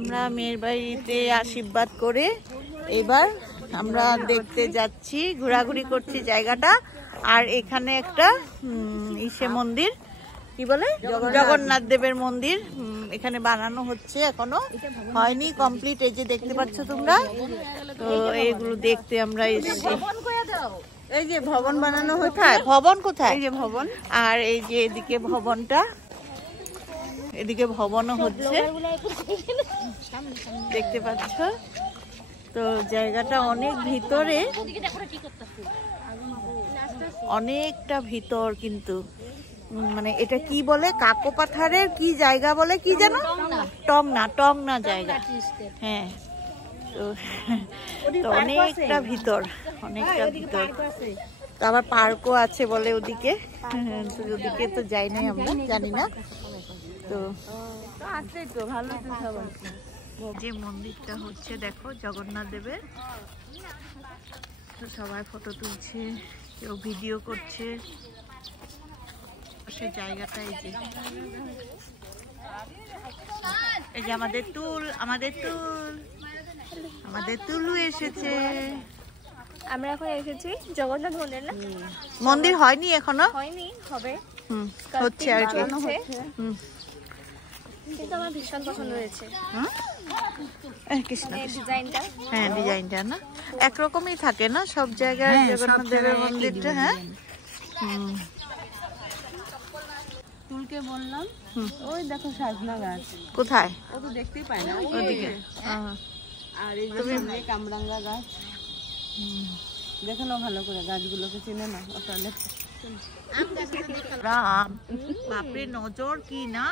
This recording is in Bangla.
আমরা মেয়ের বাড়িতে আশীর্বাদ করে এবার আমরা দেখতে যাচ্ছি, ঘোরাঘুরি করছি জায়গাটা। আর এখানে একটা ইসে মন্দির, কি বলে, জগন্নাথ দেবের মন্দির এখানে বানানো হচ্ছে, এখনো হয়নি, কমপ্লিট। এই যে দেখতে পাচ্ছ তোমরা, তো এইগুলো দেখতে আমরা এসেছি। এই যে ভবন বানানো হচ্ছে। ভবন কোথায়? এই যে ভবন। আর এই যে এদিকে ভবনটা, এদিকে ভবনও হচ্ছে, দেখতে পাচ্ছ। তো জায়গাটা অনেক ভিতরে, অনেকটা ভিতর, কিন্তু মানে এটা কি বলে, কাকোপাথারের কি জায়গা বলে কি জানো? টংনা জায়গা। হ্যাঁ, তো অনেকটা ভিতর, অনেকটা ভিতর। তো আবার পার্কও আছে বলে ওদিকে, ওদিকে তো যাই নাই আমরা, জানি না। তো ভালো যে মন্দিরটা হচ্ছে, দেখো জগন্নাথ দেবের, তো সবাই ফটো তুলছে, কেউ ভিডিও করছে। সে জায়গাটা এই যে, এই যে আমাদের তুলু এসেছে। আমরা এখন এসেছি জগন্নাথ মন্দির। না, মন্দির হয়নি এখনো, হয়নি, হবে, হচ্ছে আর কি। কিন্তু আমার ভীষণ পছন্দ হয়েছে কৃষ্ণ ডিজাইনটা। হ্যাঁ, ডিজাইনটা না একরকমই থাকে না সব জায়গায় জগন্নাথ দেবের মন্দিরটা। হ্যাঁ, ফুলকে বললাম ওই দেখো সাজনা গাছ কোথায়? ও তো দেখতেই পায় না ওদিকে। আর এই যে কামরাঙ্গা গাছ, দেখো না ভালো করে, গাছগুলোকে চিনে না ওখানে। রাম বাপরে, নজর কি না।